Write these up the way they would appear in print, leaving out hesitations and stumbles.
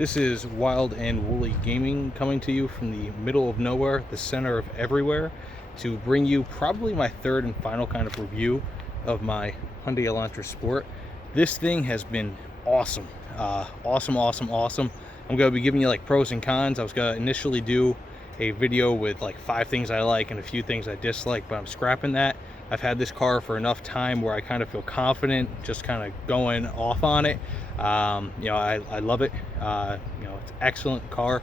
This is Wild and Woolly Gaming coming to you from the middle of nowhere, the center of everywhere, to bring you probably my third and final kind of review of my Hyundai Elantra Sport. This thing has been awesome. Awesome. I'm going to be giving you like pros and cons. I was going to initially do a video with like 5 things I like and a few things I dislike, but I'm scrapping that. I've had this car for enough time where I kind of feel confident just kind of going off on it. I love it. It's an excellent car.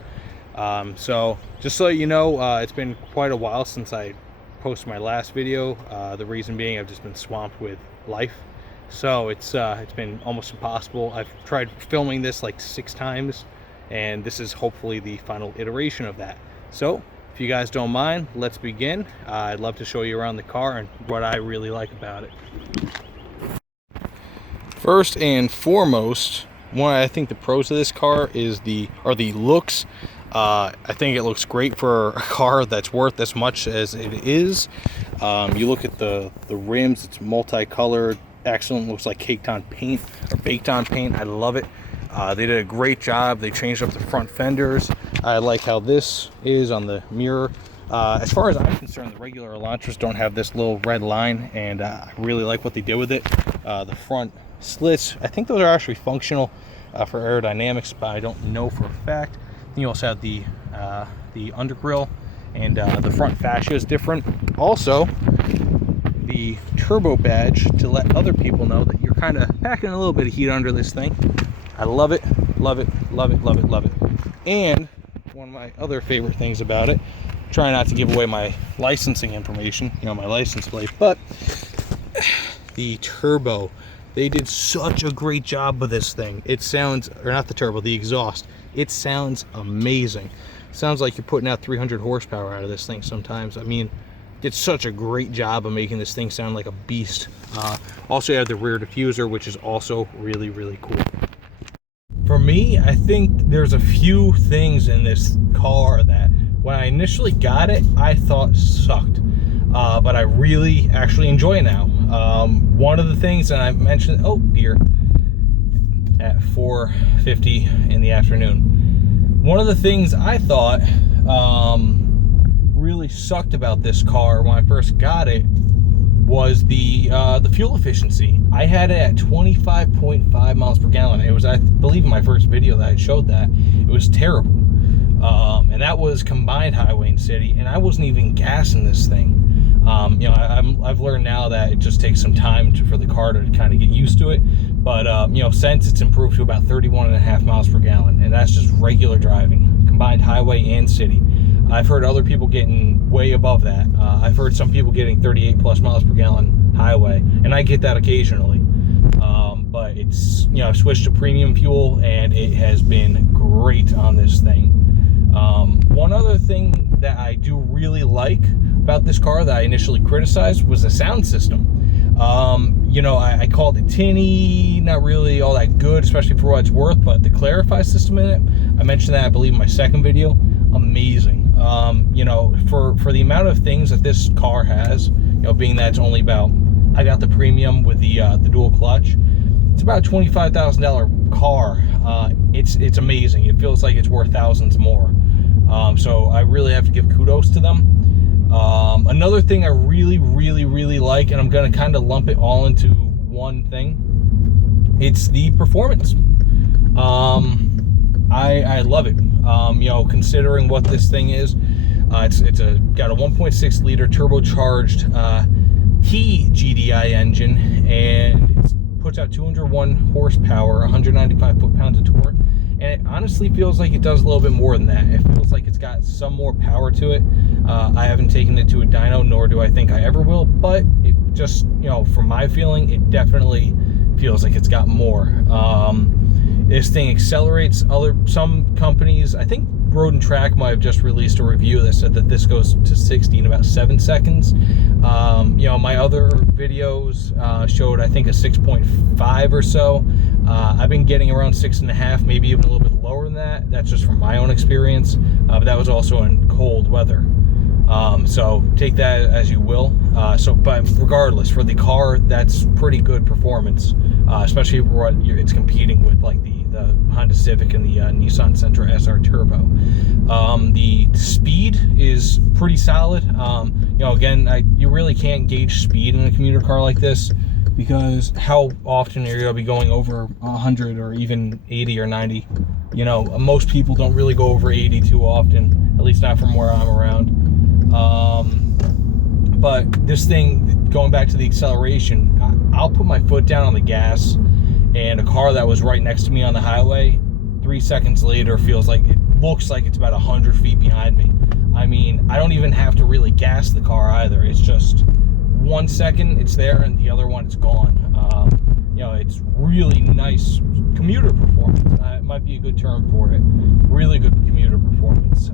So just so you know, it's been quite a while since I posted my last video. The reason being I've just been swamped with life. So it's been almost impossible. I've tried filming this like 6 times, and this is hopefully the final iteration of that. So if you guys don't mind, let's begin. I'd love to show you around the car and what I really like about it. First and foremost, I think the pros of this car are the looks. I think it looks great for a car that's worth as much as it is. You look at the rims, it's multicolored, excellent, looks like caked on paint or baked on paint. I love it. They did a great job. They changed up the front fenders. I like how this is on the mirror. As far as I'm concerned, the regular Elantras don't have this little red line, and I really like what they did with it. The front slits, I think those are actually functional for aerodynamics, but I don't know for a fact. You also have the undergrille, and the front fascia is different. Also, the turbo badge to let other people know that you're kind of packing a little bit of heat under this thing. I love it. And one of my other favorite things about it, try not to give away my licensing information, my license plate, but the turbo, they did such a great job with this thing. It sounds, or not the turbo, the exhaust, it sounds amazing. Sounds like you're putting out 300 horsepower out of this thing sometimes. I mean, did such a great job of making this thing sound like a beast. Also, you have the rear diffuser, which is also really cool. For me, I think there's a few things in this car that when I initially got it, I thought sucked, but I really actually enjoy now. One of the things that I mentioned, oh dear, at 4:50 in the afternoon, one of the things I thought really sucked about this car when I first got it was the fuel efficiency. I had it at 25.5 miles per gallon. It was, I believe, in my first video that I showed that. It was terrible. And that was combined highway and city, and I wasn't even gassing this thing. I've learned now that it just takes some time for the car to kind of get used to it. But, since it's improved to about 31.5 miles per gallon, and that's just regular driving, combined highway and city. I've heard other people getting way above that. I've heard some people getting 38 plus miles per gallon highway, and I get that occasionally. But it's, I've switched to premium fuel, and it has been great on this thing. One other thing that I do really like about this car that I initially criticized was the sound system. I called it tinny, not really all that good, especially for what it's worth, but the clari-fi system in it, I mentioned that, I believe, in my second video, amazing. For the amount of things that this car has, being that it's only about, I got the premium with the dual clutch, it's about a $25,000 car. It's amazing. It feels like it's worth thousands more. So I really have to give kudos to them. Another thing I really like, and I'm going to kind of lump it all into one thing, it's the performance. I love it. Considering what this thing is, it's got a 1.6 liter turbocharged TGDI engine, and it puts out 201 horsepower, 195 foot-pounds of torque, and it honestly feels like it does a little bit more than that. It feels like it's got some more power to it. I haven't taken it to a dyno, nor do I think I ever will, but it just, from my feeling, it definitely feels like it's got more. This thing accelerates. Some companies, I think Road & Track might have just released a review that said that this goes to 60 in about 7 seconds. My other videos showed, I think, a 6.5 or so. I've been getting around 6.5, maybe even a little bit lower than that. That's just from my own experience, but that was also in cold weather. So take that as you will. But regardless, for the car, that's pretty good performance, especially for what it's competing with, like the Honda Civic and the Nissan Sentra SR Turbo. The speed is pretty solid. You know, again, you really can't gauge speed in a commuter car like this, because how often are you going to be going over 100 or even 80 or 90? You know, most people don't really go over 80 too often, at least not from where I'm around. But this thing, going back to the acceleration, I'll put my foot down on the gas, and a car that was right next to me on the highway, 3 seconds later, looks like it's about 100 feet behind me. I mean, I don't even have to really gas the car either. It's just 1 second it's there, and the other one it's gone. You know, it's really nice commuter performance. It might be a good term for it. Really good commuter performance.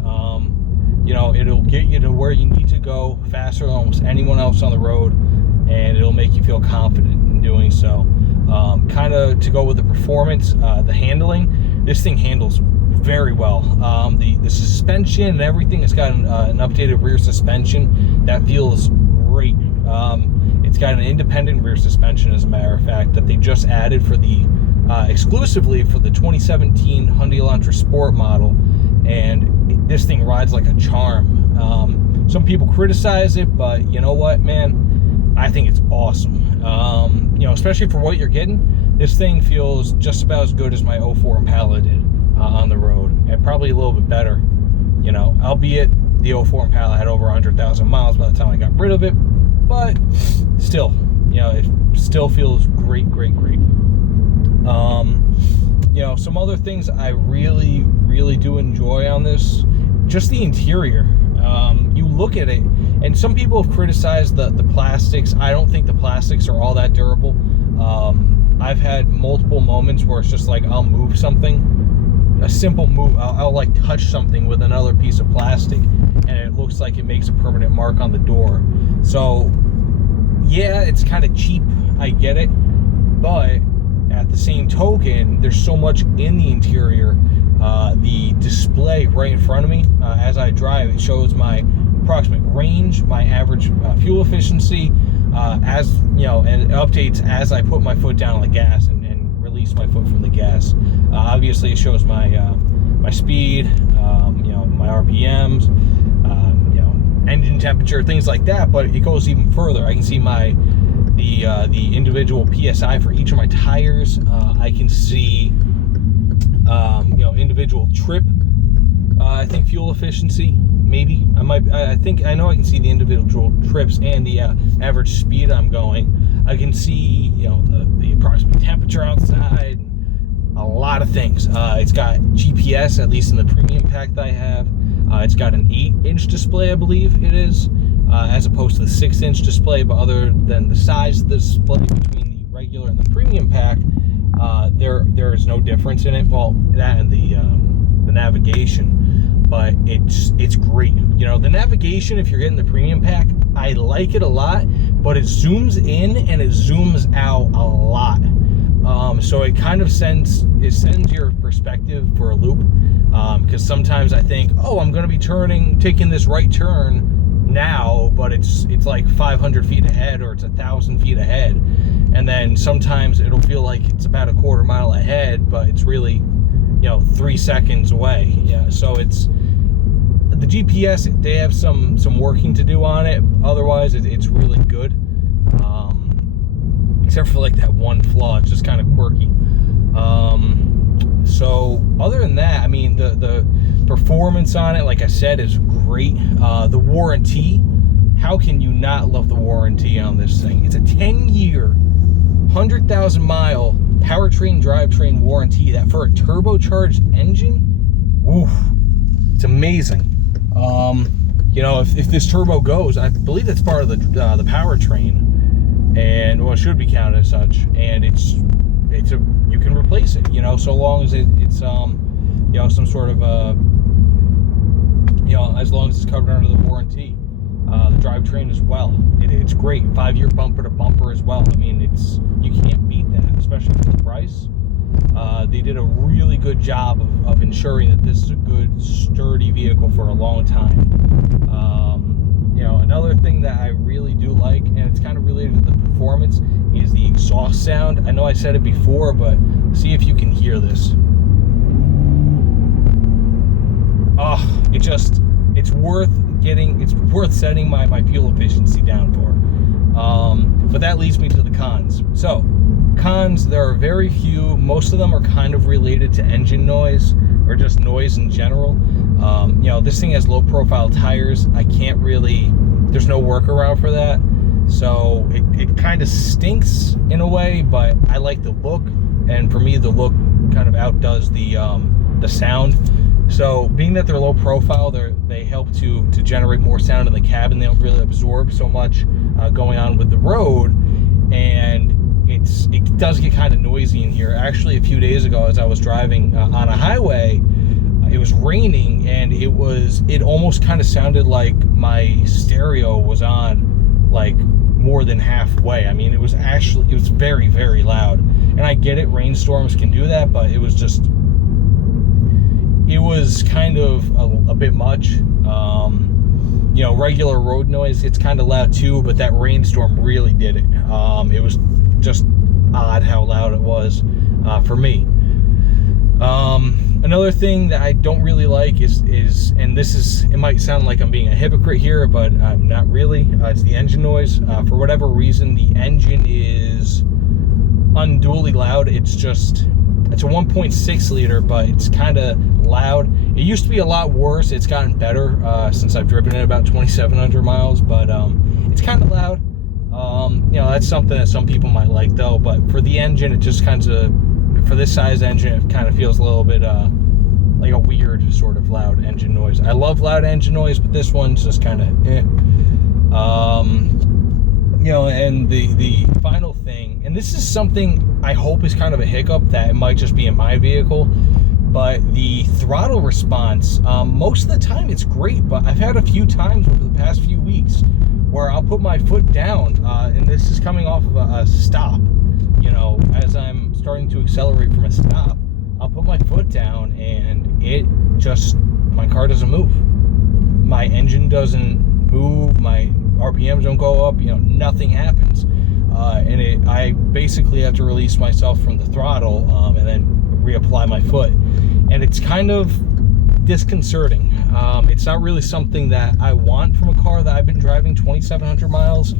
You know, it'll get you to where you need to go faster than almost anyone else on the road, and it'll make you feel confident in doing so. Kind of to go with the performance, the handling, this thing handles very well. The suspension and everything, it's got an updated rear suspension that feels great. It's got an independent rear suspension, as a matter of fact, that they just added for the exclusively for the 2017 Hyundai Elantra Sport model, and this thing rides like a charm. Some people criticize it, but you know what, man? I think it's awesome. You know, especially for what you're getting, this thing feels just about as good as my 04 Impala did on the road, and probably a little bit better. You know, albeit the 04 Impala had over 100,000 miles by the time I got rid of it, but still, you know, it still feels great. You know, some other things I really do enjoy on this, just the interior. You look at it, and some people have criticized the plastics. I don't think the plastics are all that durable. I've had multiple moments where it's just like, I'll move something, a simple move, I'll like touch something with another piece of plastic, and it looks like it makes a permanent mark on the door. So yeah, it's kind of cheap, I get it, but at the same token, there's so much in the interior. The display right in front of me, as I drive, it shows my approximate range, my average fuel efficiency, as you know, and it updates as I put my foot down on the gas and release my foot from the gas. Obviously, it shows my my speed, you know, my RPMs, you know, engine temperature, things like that. But it goes even further. I can see the individual PSI for each of my tires. I can see you know, individual trip. I think fuel efficiency, maybe. I know I can see the individual trips and the average speed I'm going. I can see, you know, the approximate temperature outside. A lot of things. It's got GPS, at least in the premium pack that I have. It's got an 8-inch display, I believe it is, as opposed to the 6-inch display. But other than the size of the display between the regular and the premium pack, there is no difference in it. Well, that and the navigation, but it's great. You know, the navigation, if you're getting the premium pack, I like it a lot, but it zooms in and it zooms out a lot. So it kind of sends your perspective for a loop, because sometimes I think, oh, I'm going to be taking this right turn now, but it's like 500 feet ahead, or it's 1,000 feet ahead. And then sometimes it'll feel like it's about a quarter mile ahead, but it's really, you know, 3 seconds away. Yeah, so it's the GPS. They have some working to do on it. Otherwise, it's really good. Except for like that one flaw, it's just kind of quirky. So other than that, I mean, the performance on it, like I said, is great. The warranty, how can you not love the warranty on this thing? It's a 10-year, 100,000 mile powertrain drivetrain warranty, that for a turbocharged engine, oof, it's amazing. You know, if this turbo goes, I believe that's part of the powertrain, and well, it should be counted as such, and you can replace it, you know, so long as it's you know, some sort of you know, as long as it's covered under the warranty. The drivetrain as well, it's great. 5-year bumper to bumper as well. I mean, you can't beat that, especially for the price. They did a really good job of ensuring that this is a good, sturdy vehicle for a long time. You know, another thing that I really do like, and it's kind of related to the performance, is the exhaust sound. I know I said it before, but see if you can hear this. it's worth setting my fuel efficiency down for. But that leads me to the cons. So cons, there are very few. Most of them are kind of related to engine noise or just noise in general. This thing has low profile tires. There's no workaround for that. So it kind of stinks in a way, but I like the look, and for me the look kind of outdoes the sound. So being that they're low profile, they help to generate more sound in the cabin. They don't really absorb so much going on with the road, and it does get kind of noisy in here. Actually, a few days ago, as I was driving on a highway, it was raining, and it almost kind of sounded like my stereo was on like more than halfway. I mean, it was very, very loud. And I get it, rainstorms can do that, but it was kind of a bit much. Regular road noise, it's kind of loud too, but that rainstorm really did it. It was just odd how loud it was for me. Another thing that I don't really like is it might sound like I'm being a hypocrite here, but I'm not really. It's the engine noise. For whatever reason, the engine is unduly loud. It's a 1.6 liter, but it's kind of loud. It used to be a lot worse. It's gotten better since I've driven it about 2,700 miles, but it's kind of loud. That's something that some people might like though, but for the engine, it just for this size engine, it kind of feels a little bit like a weird sort of loud engine noise. I love loud engine noise, but this one's just kind of and the final thing, and this is something I hope is kind of a hiccup, that it might just be in my vehicle, but the throttle response, most of the time it's great, but I've had a few times over the past few weeks where I'll put my foot down, and this is coming off of a stop. As I'm starting to accelerate from a stop, I'll put my foot down and my car doesn't move. My engine doesn't move, my RPMs don't go up, nothing happens. And I basically have to release myself from the throttle and then reapply my foot. And it's kind of disconcerting. It's not really something that I want from a car that I've been driving 2,700 miles.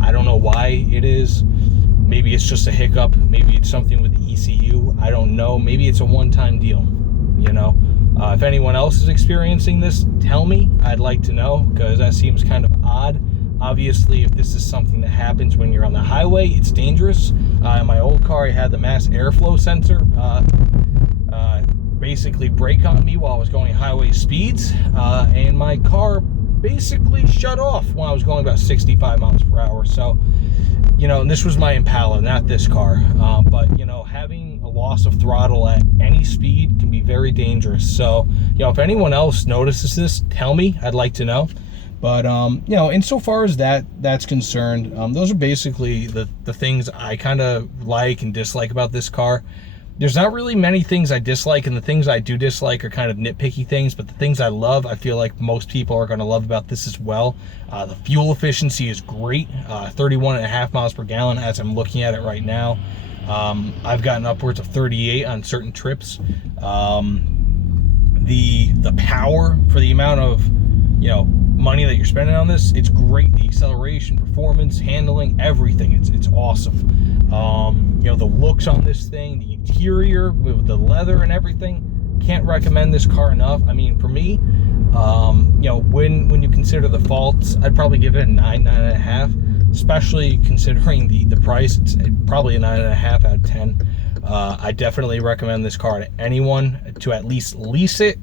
I don't know why it is. Maybe it's just a hiccup. Maybe it's something with the ECU. I don't know. Maybe it's a one-time deal. If anyone else is experiencing this, tell me. I'd like to know, because that seems kind of odd. Obviously, if this is something that happens when you're on the highway, it's dangerous. In my old car, I had the mass airflow sensor basically break on me while I was going highway speeds, and my car basically shut off when I was going about 65 miles per hour. So, and this was my Impala, not this car. But, having a loss of throttle at any speed can be very dangerous. So, if anyone else notices this, tell me. I'd like to know. But, insofar as that's concerned, those are basically the things I kind of like and dislike about this car. There's not really many things I dislike, and the things I do dislike are kind of nitpicky things, but the things I love, I feel like most people are going to love about this as well. The fuel efficiency is great, 31.5 miles per gallon as I'm looking at it right now. I've gotten upwards of 38 on certain trips. The power for the amount of, money that you're spending on this, it's great. The acceleration, performance, handling, everything, it's awesome. The looks on this thing, the interior with the leather and everything, can't recommend this car enough. I mean, for me, when you consider the faults, I'd probably give it a 9.5, especially considering the price. It's probably a 9.5 out of 10. I definitely recommend this car to anyone to at least lease it.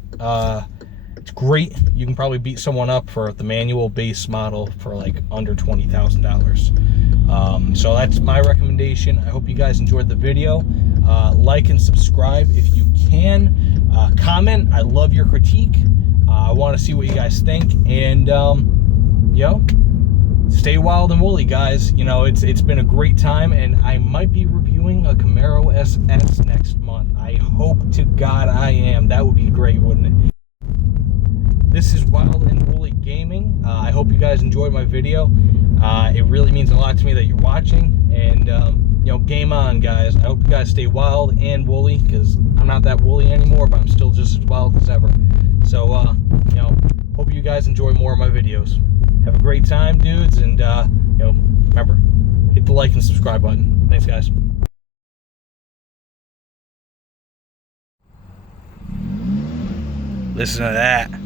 It's great. You can probably beat someone up for the manual base model for like under $20,000. So that's my recommendation. I hope you guys enjoyed the video. Like and subscribe if you can. Comment. I love your critique. I want to see what you guys think. And stay wild and woolly, guys. It's been a great time, and I might be reviewing a Camaro SS next month. I hope to God I am. That would be great, wouldn't it? This is Wild and Woolly Gaming. I hope you guys enjoyed my video. It really means a lot to me that you're watching. And, game on, guys. I hope you guys stay wild and woolly, because I'm not that woolly anymore, but I'm still just as wild as ever. So, you know, hope you guys enjoy more of my videos. Have a great time, dudes, and, you know, remember, hit the like and subscribe button. Thanks, guys. Listen to that.